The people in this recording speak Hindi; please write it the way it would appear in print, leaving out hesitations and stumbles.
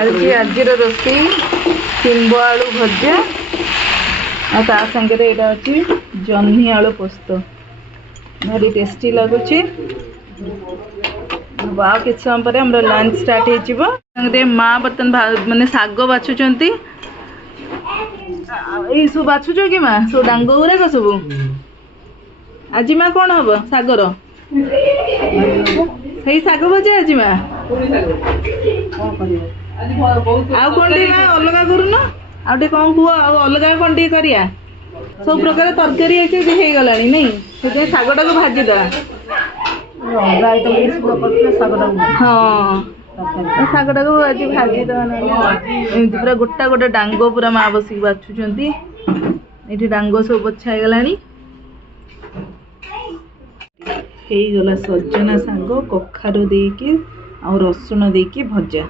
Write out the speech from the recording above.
चलती आज रोषेई शिंब आलू भजा आ संगे यहाँ अच्छी जह्नी आलू पोस्त भारी टेस्टी लगुच। कि समय पर हम लंच स्टार्ट हो माँ बर्तन माने शाग बाछुंट सब बाछुच कि माँ सब डांग गुराक सब आज माँ कौन हम सागर सही शाग भजा आज माँ आउ कौन माँ अलग करून आउ कौन कह अलग कौन करिया सब प्रकार तरकारी हो गला नहीं से शागटा को भाजीदा हाँ शागटा को आज भाजीदा ना पूरा गोटा गोटा डांग पूरा माँ बसिक बाछुंट ये डांग सब बछा गला गला सजना शाग कखारु देकी आ रसुण देकी भजा।